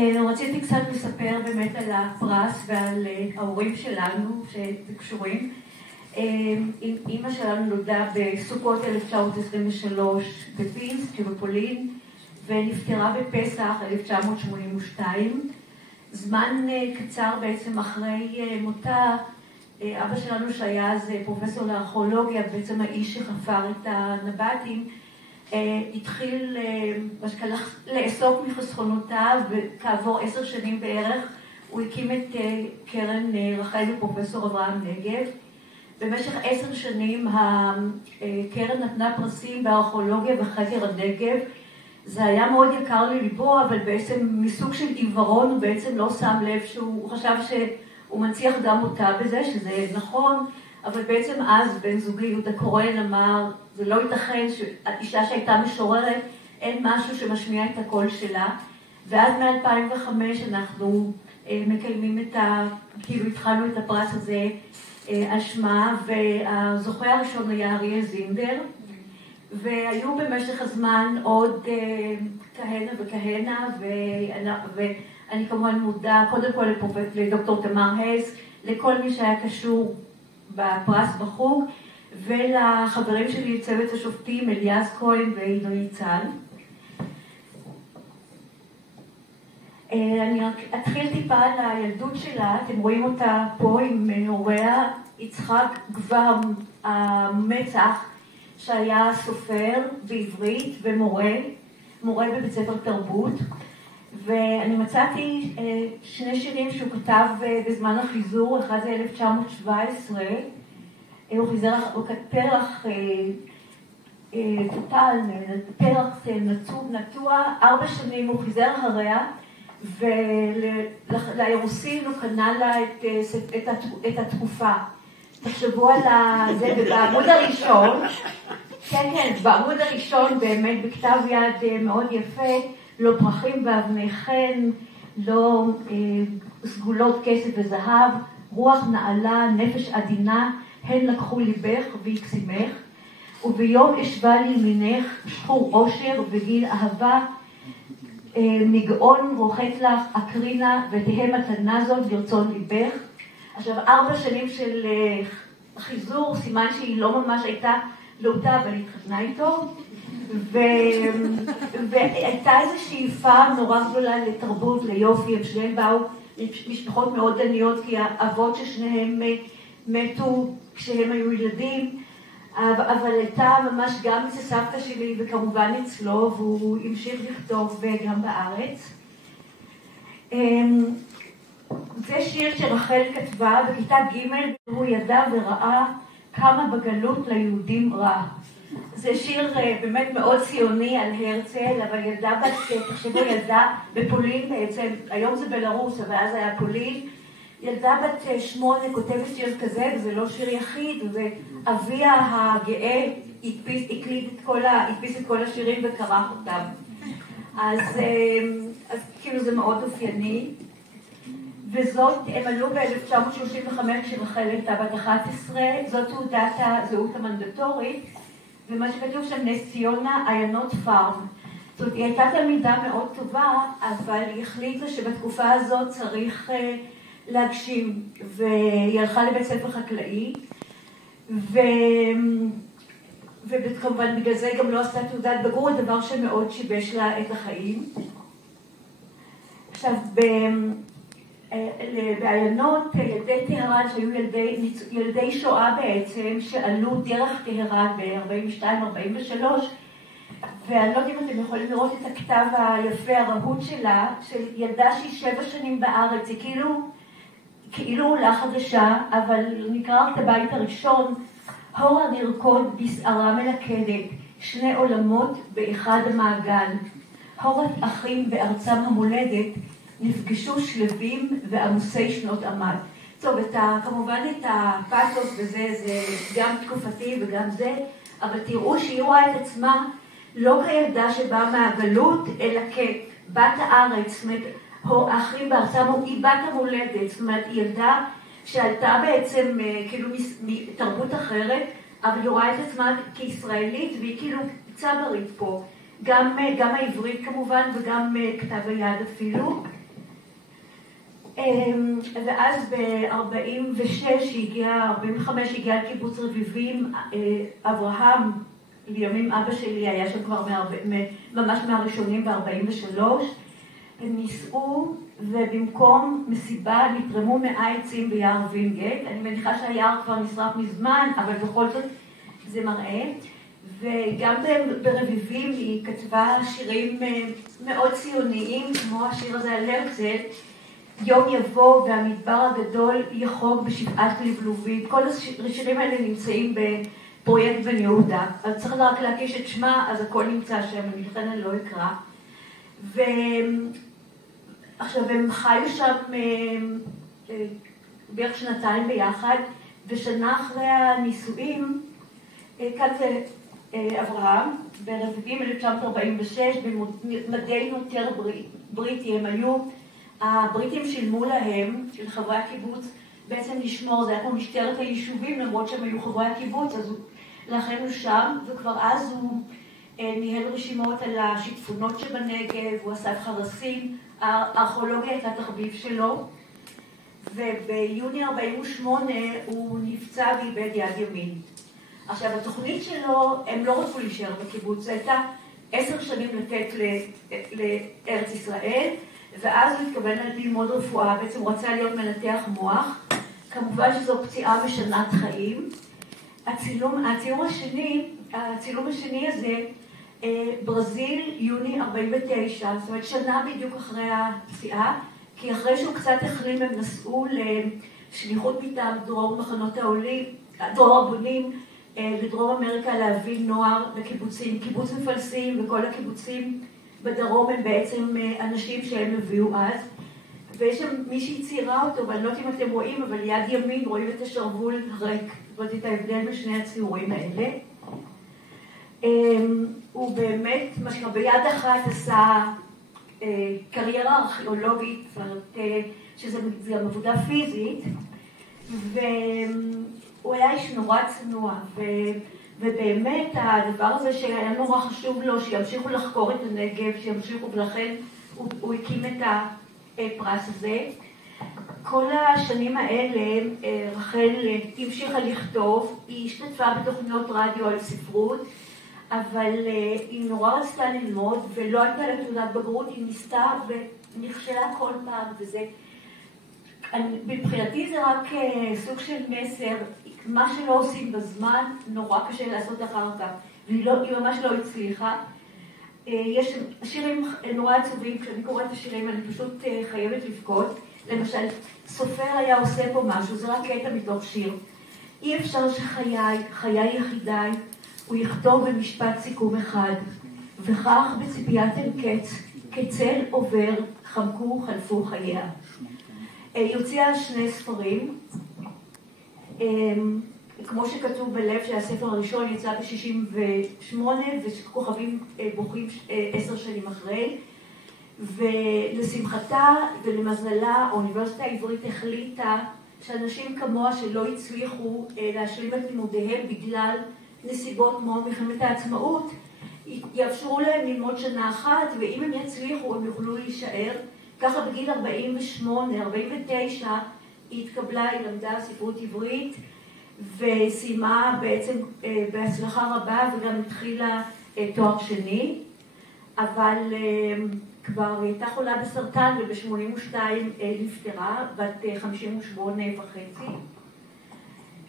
רציתי קצת לספר באמת על הפרס ועל ההורים שלנו שקשורים. אמא שלנו נולדה בסוכות 1923 בפינסק שבפולין, ונפטרה בפסח 1982. זמן קצר בעצם אחרי מותה, אבא שלנו שהיה אז פרופסור לארכיאולוגיה, בעצם האיש שחפר את הנבטים, התחיל לאסוף מחסכונותיו, וכעבור 10 שנים בערך הוא הקים את קרן רחל ופרופסור אברהם נגב. במשך 10 שנים הקרן נתנה פרסים בארכיאולוגיה וחקר הנגב. זה היה מאוד יקר לליבו, אבל בעצם מסוג של עיוורון הוא בעצם לא שם לב שהוא חשב שהוא מנציח גם אותה בזה, שזה נכון, אבל בעצם אז בן זוגי יהודה קורן אמר, זה לא ייתכן שאישה שהייתה משוררת, אין משהו שמשמיע את הקול שלה. ואז מ-2005 אנחנו מקיימים כאילו התחלנו את הפרס הזה על שמה, והזוכה הראשון היה אריה זינדר, והיו במשך הזמן עוד כהנה וכהנה, ואני כמובן מודה קודם כל לדוקטור תמר הייס, לכל מי שהיה קשור בפרס בחוג, ולחברים שלי צוות השופטים אליעז כהן ועידו ניצן. אני רק אתחיל טיפה על הילדות שלה. אתם רואים אותה פה עם הוריה יצחק גבר המצח, שהיה סופר בעברית ומורה בבית ספר תרבות. ואני מצאתי 2 שירים שהוא כתב בזמן החיזור. אחד זה 1917, הוא פרח טוטל, פרח נטוע, 4 שנים הוא חיזר אחריה, ולאירוסין הוא קנה לה את התקופה. תחשבו על זה, ובעמוד הראשון, כן, בעמוד הראשון באמת בכתב יד מאוד יפה, לא פרחים ואבני חן, לא סגולות כסף וזהב, רוח נעלה, נפש עדינה, הן לקחו ליבך ויקסימך, וביום אשבה לימינך, שחור אושר וגיל אהבה, מגעון רוחץ לך, אקרינה, ותהה מתנה זאת ברצון ליבך. עכשיו, 4 שנים של חיזור, סימן שהיא לא ממש הייתה לאותה, אבל היא התחתנה איתו, והייתה איזו שאיפה נורא גדולה לתרבות, ליופי. הם שניהם באו משפחות מאוד עניות, כי האבות ששניהם מתו כשהם היו ילדים, אבל הייתה ממש גם אצל סבתא שלי וכמובן אצלו, והוא המשיך לכתוב גם בארץ. זה שיר שרחל כתבה בכיתה ג', הוא ידע וראה כמה בגלות ליהודים רע. זה שיר באמת מאוד ציוני על הרצל, אבל ילדה תחשבו, ילדה בפולין בעצם, היום זה בלרוס, אבל אז היה פולין, ילדה בת 8 כותבת שיר כזה, וזה לא שיר יחיד, ואביה הגאה הדפיס את כל השירים וכרך אותם. אז כאילו זה מאוד אופייני. וזאת, הם עלו ב-1935 כשרחל הייתה בת 11, זאת תעודת הזהות המנדטורית, ומה שכתוב שם נס ציונה עיינות פארם. זאת אומרת, היא הייתה תלמידה מאוד טובה, אבל היא החליטה שבתקופה הזאת צריך להגשים, והיא הלכה לבית ספר חקלאי, וכמובן בגלל זה גם לא עשתה תעודת בגרות, דבר שמאוד שיבש לה את החיים. עכשיו, בעיינות, ילדי טהרן שהיו ילדי שואה בעצם, שעלו דרך טהרן ב-42-43, ואני לא יודעת אם אתם יכולים לראות את הכתב היפה הרהוט שלה, של ילדה שהיא 7 שנים בארץ, היא כאילו עולה חדשה, אבל נקרא רק את הבית הראשון, הורה נרקוד בסערה מלכדת, 2 עולמות באחד המעגל, הורת אחים בארצם המולדת, נפגשו שלבים ועמוסי שנות עמד. טוב, כמובן את הפאתוס וזה, זה גם תקופתי וגם זה, אבל תראו שהיא רואה את עצמה לא כילדה שבאה מהגלות, אלא כבת הארץ, זאת אומרת, האחים בארצם, היא בת המולדת, זאת אומרת, היא ילדה שעלתה בעצם כאילו מתרבות אחרת, אבל היא רואה את עצמה כישראלית, והיא כאילו צברית פה. גם העברית כמובן, וגם כתב היד אפילו. ואז ב-46 45 הגיע לקיבוץ רביבים, אברהם, לימים אבא שלי היה שם כבר ממש מהראשונים ב-43, הם נישאו ובמקום מסיבה נתרמו 100 עצים ביער וינגייט. אני מניחה שהיער כבר נשרף מזמן, אבל בכל זאת זה מראה. וגם ברביבים היא כתבה שירים מאוד ציוניים, כמו השיר הזה על הרצל, יום יבוא והמדבר הגדול יחוג בשבעת לבלובים. כל השירים האלה נמצאים בפרויקט בן יהודה. אז צריך רק להקיש את שמה, אז הכל נמצא שם, ולכן אני לא אקרא. עכשיו הם חיו שם בערך שנתיים ביחד, ושנה אחרי הנישואים, כאן זה אברהם, ברביבים 1946, במדי נוטר בריטי, הם היו, הבריטים שילמו להם, של חברי הקיבוץ, בעצם לשמור, זה היה כמו משטרת היישובים, למרות שהם היו חברי הקיבוץ, אז לכן הוא שם, וכבר אז הוא ניהל רשימות על השיטפונות שבנגב, הוא אסף חרסים, הארכיאולוגיה הייתה תחביב שלו, וביוני 48 הוא נפצע ואיבד יד ימין. עכשיו, התוכנית שלו, הם לא רצו להישאר בקיבוץ, זה הייתה 10 שנים לתת לארץ ישראל, ואז הוא התכוון ללמוד רפואה, בעצם הוא רצה להיות מנתח מוח, כמובן שזו פציעה משנת חיים. הצילום השני הזה, ברזיל, יוני 49, זאת אומרת שנה בדיוק אחרי הפציעה, כי אחרי שהוא קצת החלים הם נסעו לשליחות מטעם דרור מחנות העולים, דרור הבונים, בדרום אמריקה להביא נוער לקיבוצים, קיבוץ מפלסים וכל הקיבוצים בדרום הם בעצם אנשים שהם הביאו אז, ויש שם מישהי ציירה אותו, ואני לא יודעת אם אתם רואים, אבל יד ימין רואים את השרוול הריק, זאת אומרת את ההבדל בשני הציורים האלה. הוא באמת, ביד אחת עשה קריירה ארכיאולוגית, שזה גם עבודה פיזית, והוא היה איש נורא צנוע, ובאמת הדבר הזה שהיה נורא חשוב לו, שימשיכו לחקור את הנגב, שימשיכו, ולכן הוא הקים את הפרס הזה. כל השנים האלה רחל המשיכה לכתוב, היא השתתפה בתוכניות רדיו על ספרות, אבל היא נורא רצתה ללמוד ולא הייתה לה תעודת בגרות, היא ניסתה ונכשלה כל פעם, וזה, מבחינתי זה רק סוג של מסר, מה שלא עושים בזמן נורא קשה לעשות אחר כך, והיא ממש לא הצליחה. יש שירים נורא עצובים, כשאני קוראת את השירים אני פשוט חייבת לבכות. למשל, סופר היה עושה פה משהו, זה רק קטע מתוך שיר. אי אפשר חיי יחידיי, הוא יכתוב במשפט סיכום אחד, וכך בציפיית אין קץ, כצל עובר, חלפו חייה. היא הוציאה 2 ספרים, כמו שכתוב בלב שהספר הראשון יצא ב-68, וכוכבים בוכים 10 שנים אחרי, ולשמחתה ולמזלה, האוניברסיטה העברית החליטה שאנשים כמוה שלא הצליחו להשלים את לימודיהם בגלל נסיבות כמו מלחמת העצמאות, יאפשרו להם ללמוד שנה אחת, ואם הם יצליחו הם יוכלו להישאר. ככה בגיל 48, 49, היא התקבלה, היא למדה ספרות עברית, וסיימה בעצם בהצלחה רבה, וגם התחילה תואר שני, אבל כבר הייתה חולה בסרטן, וב-82 נפטרה, בת 58 וחצי.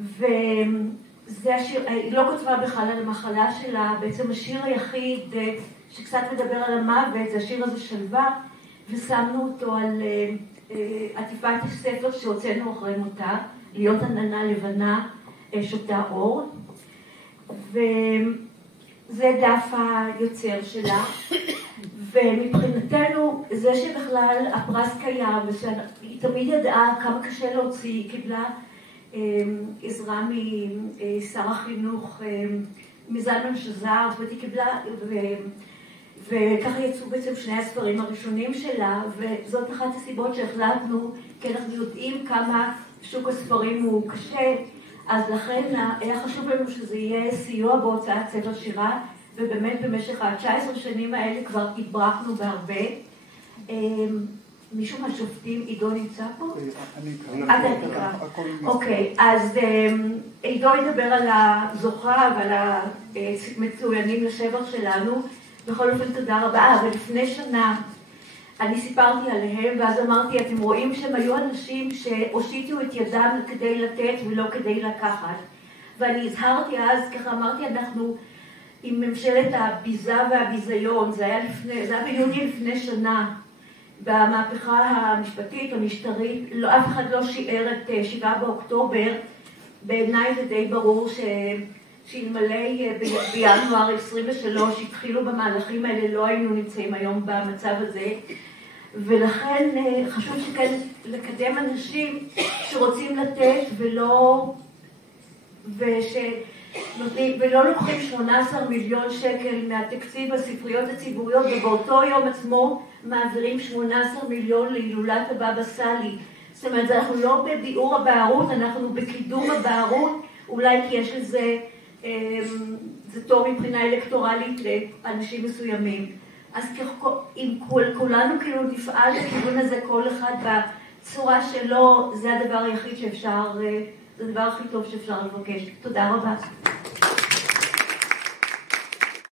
וזה השיר, היא לא כתבה בכלל על המחלה שלה, בעצם השיר היחיד שקצת מדבר על המוות, זה השיר הזה שלווה, ושמנו אותו על עטיפת הספר שהוצאנו אחרי מותה, להיות עננה לבנה שותה אור. וזה דף היוצר שלה. ומבחינתנו, זה שבכלל הפרס קיים, ושהיא תמיד ידעה כמה קשה להוציא, היא קיבלה עזרה משר החינוך, מזלמן שזר, זאת אומרת, היא קיבלה, וככה יצאו בעצם 2 הספרים הראשונים שלה, וזאת אחת הסיבות שהחלטנו, כי אנחנו יודעים כמה שוק הספרים הוא קשה, אז לכן היה חשוב לנו שזה יהיה סיוע בהוצאת ספר שירה, ובאמת במשך ה-19 שנים האלה כבר התברכנו בהרבה. מישהו מהשופטים, עידו נמצא פה? אני אתה תקרא. אוקיי, אז עידו ידבר על הזוכה ועל המצוינים לשבח שלנו. בכל אופן תודה רבה. אבל לפני שנה אני סיפרתי עליהם, ואז אמרתי, אתם רואים שהם היו אנשים שהושיטו את ידם כדי לתת ולא כדי לקחת. ואני הזהרתי אז, ככה אמרתי, אנחנו עם ממשלת הביזה והביזיון, זה היה ביוני לפני שנה, במהפכה המשפטית, המשטרית, אף אחד לא שיער את 7 באוקטובר, בעיניי זה די ברור שאלמלא בינואר 23 התחילו במהלכים האלה, לא היינו נמצאים היום במצב הזה, ולכן חשוב שכן לקדם אנשים שרוצים לתת ולא לוקחים 18 מיליון שקל מהתקציב הספריות הציבוריות, ובאותו יום עצמו מעבירים 18 מיליון להילולת הבבא סאלי. זאת אומרת, אנחנו לא בביאור הבערות, אנחנו בקידום הבערות, אולי כי יש לזה, זה טוב מבחינה אלקטורלית לאנשים מסוימים. אז אם כולנו כאילו נפעל לכיוון הזה, כל אחד בצורה שלו, זה הדבר היחיד שאפשר, זה הדבר הכי טוב שאפשר לבקש. תודה רבה.